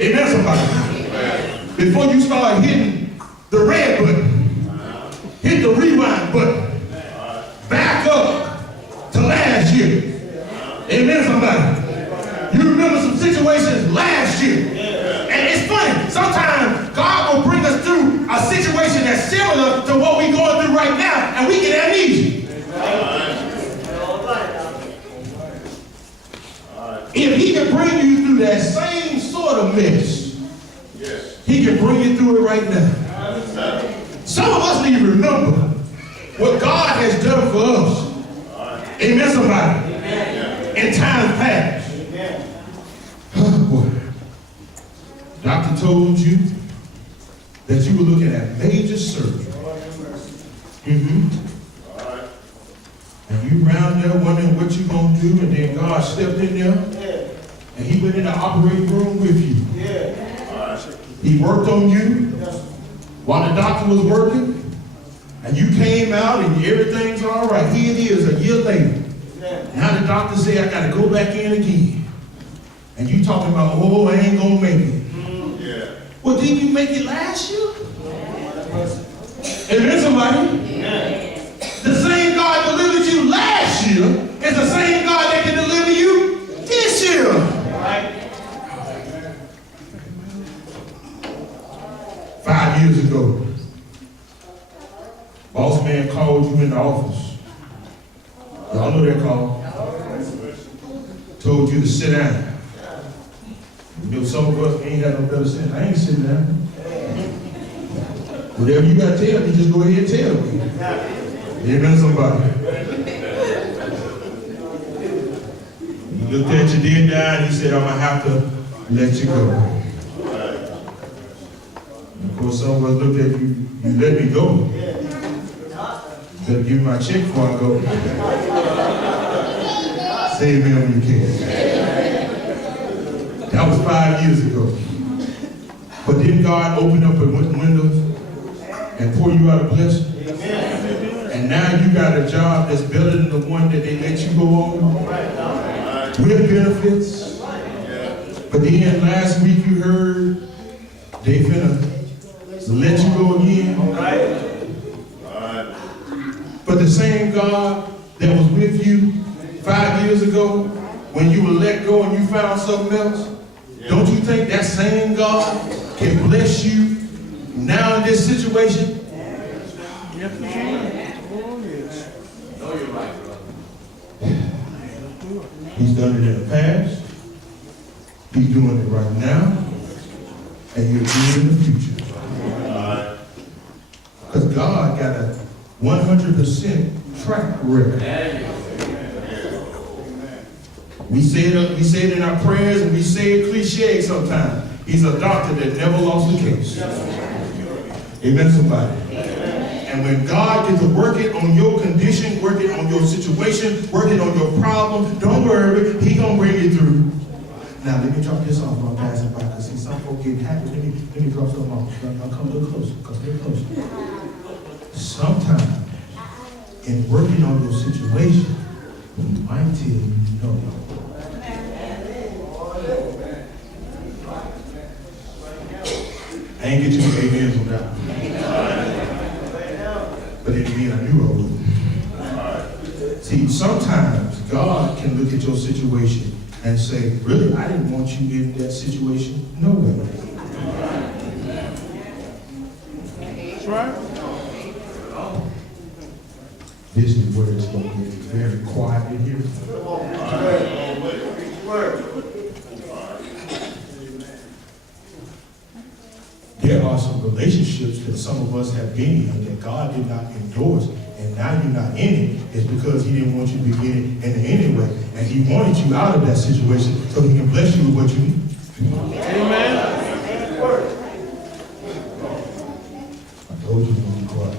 Amen, somebody. Before you start hitting the red button, hit the rewind button, back up to last year. Amen, somebody. You remember some situations last year. And it's funny, sometimes God will bring us through a situation that's similar to what we're going through right now, and we get amnesia. If he can bring you through that same sort of mess, he can bring you through it right now. Some of us need to remember what God has done for us. Amen, somebody. In times past. Oh, boy. Doctor told you that you were looking at major surgery. And you round there wondering what you're going to do, and then God stepped in there, and he went in the operating room with you. He worked on you while the doctor was working, and you came out and everything's all right. Here it is a year later. Now the doctor said, I got to go back in again. And you talking about, oh, I ain't going to make it. Well, didn't you make it last year? Amen, somebody? The same God delivered you last year is the same God that can deliver you this year. 5 years ago, boss man called you in the office. Y'all know that call. Told you to sit down. You know, some of us ain't got no better sense. I ain't sitting down. Whatever you got to tell me, just go ahead and tell me. Amen, somebody. He looked at you, then died, and he said, I'm going to have to let you go. And of course, some of us looked at you, you let me go. You better give me my check before I go. Say amen when you can. That was 5 years ago. But didn't God open up a window and pour you out a blessing? And now you got a job that's better than the one that they let you go on with benefits. But then last week you heard they finna let you go again. But the same God that was with you 5 years ago when you were let go and you found something else, don't you think that same God can bless you now in this situation? He's done it in the past, he's doing it right now, and he'll do it in the future. Because God got a 100% track record. We say it in our prayers, and we say it cliche sometimes. He's a doctor that never lost a case. Amen, somebody. And when God gets to working on your condition, working on your situation, working on your problem, don't worry, he's going to bring you through. Now, let me drop this off while I'm passing by, because see, some folks get happy. Let me drop something off. I'll come a little closer, because they're closer. Sometimes, in working on your situation, he might tell you no. I ain't get you to amens on that. But then again, I knew I wouldn't. See, sometimes God can look at your situation and say, really, I didn't want you in that situation. No way. That's right. This is where it's going to get very quiet in here. There are some relationships that some of us have been in that God did not endorse, and now you're not in it. It's because he didn't want you to be in it anyway. And he wanted you out of that situation so he can bless you with what you need. Amen. I told you to be quiet.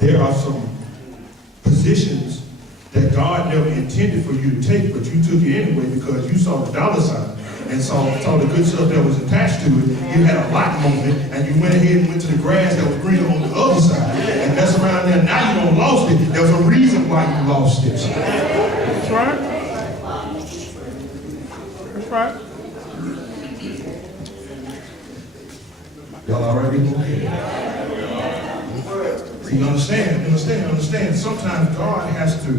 There are some positions that God never intended for you to take, but you took it anyway because you saw the dollar sign and saw the good stuff that was attached to it. You had a lot moment, and you went ahead and went to the grass that was greener on the other side, and messed around there. Now you done lost it. There's a reason why you lost it. That's right. That's right. Y'all all right with me? See, understand. Sometimes God has to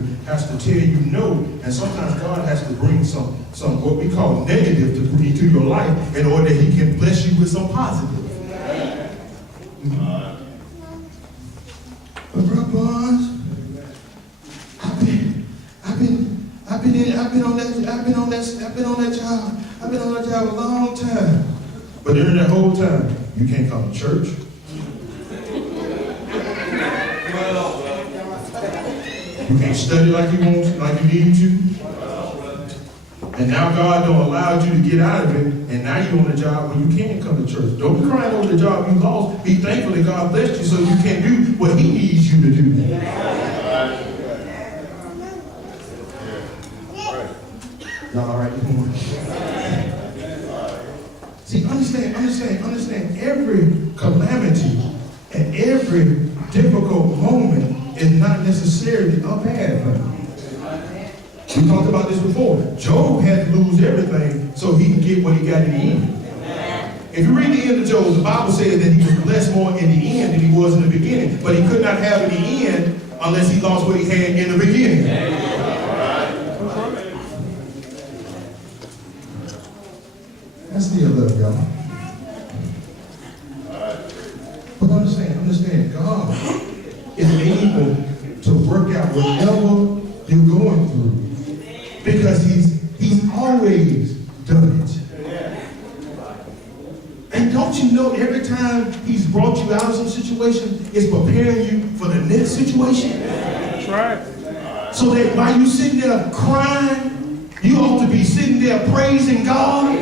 tell you no, and sometimes God has to bring some what we call negative to bring into your life in order that He can bless you with some positive. But brother boys, I've been on that job a long time. But during that whole time, you can't come to church. You can't study like you want to, like you need to. And now God don't allow you to get out of it, and now you're on a job where you can't come to church. Don't be crying over the job you lost. Be thankful that God blessed you so you can do what He needs you to do. Y'all all right? See, understand. Every calamity and every difficult moment is not necessarily a bad thing. We talked about this before. Job had to lose everything so he can get what he got in the end. If you read the end of Job, the Bible says that he was blessed more in the end than he was in the beginning. But he could not have in the end unless he lost what he had in the beginning. I still love y'all. But understand, God is able to work out whatever you're going through because He's always done it. And don't you know every time He's brought you out of some situation, it's preparing you for the next situation? That's right. So that while you're sitting there crying, you ought to be sitting there praising God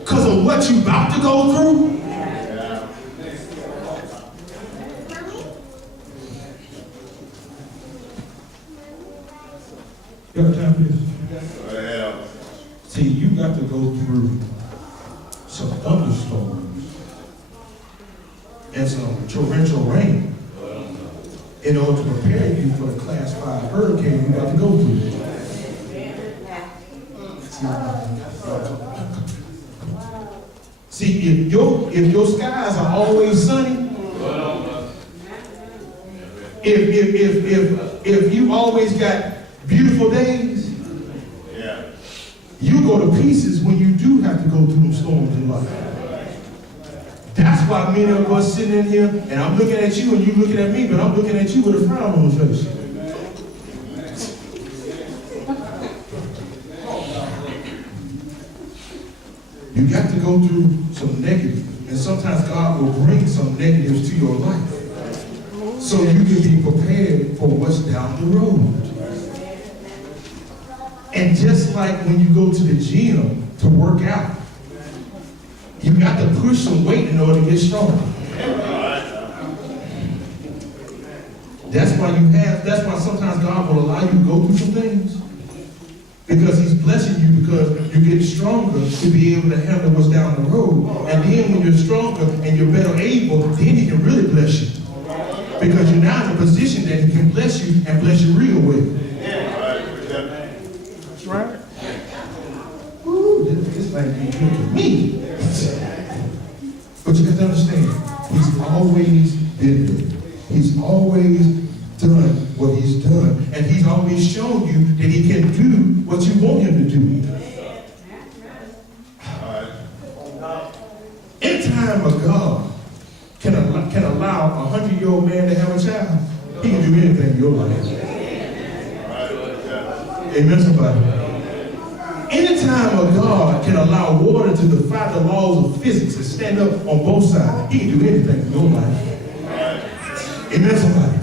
because of what you're about to go through. You have time for this? See, you got to go through some thunderstorms and some torrential rain in order to prepare you for the Class 5 hurricane you got to go through. See, if your skies are always sunny, if you always got beautiful days, you go to pieces when you do have to go through them storms in life. That's why many of us sitting in here, and I'm looking at you and you looking at me, but I'm looking at you with a frown on your face. You got to go through some negative, and sometimes God will bring some negatives to your life so you can be prepared for what's down the road. And just like when you go to the gym to work out, you got to push some weight in order to get stronger. That's why sometimes God will allow you to go through some things. Because He's blessing you because you get stronger to be able to handle what's down the road. And then when you're stronger and you're better able, then He can really bless you. Because you're now in a position that He can bless you and bless you real well. That's right. Ooh, this thing ain't good to me. But you got to understand, He's always been there. He's always done what He's done. And He's always shown you that He can do what you want Him to do. Anytime a God can allow a 100-year-old man to have a child, He can do anything in your life. Amen, somebody. Anytime a God can allow water to defy the laws of physics and stand up on both sides, He can do anything in your life. Amen, somebody.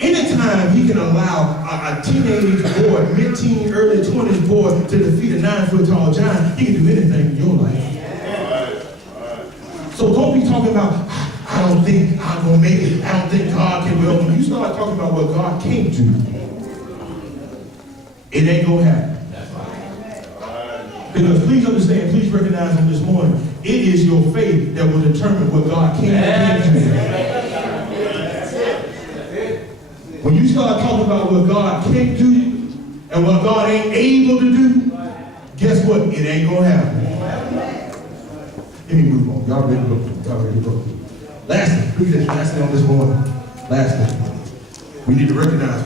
Anytime He can allow a teenage boy, mid-teen, early 20s boy to defeat a 9-foot-tall giant, He can do anything in your life. So don't be talking about, I don't think I'm going to make it. I don't think God can help me. You start talking about what God can't do, it ain't going to happen. Because please understand, please recognize on this morning, it is your faith that will determine what God can and can't do. When you start talking about what God can't do and what God ain't able to do, guess what? It ain't gonna happen. Let me move on. Y'all ready to go? Y'all ready to go? Lastly, look at this. Lastly on this morning. Lastly, we need to recognize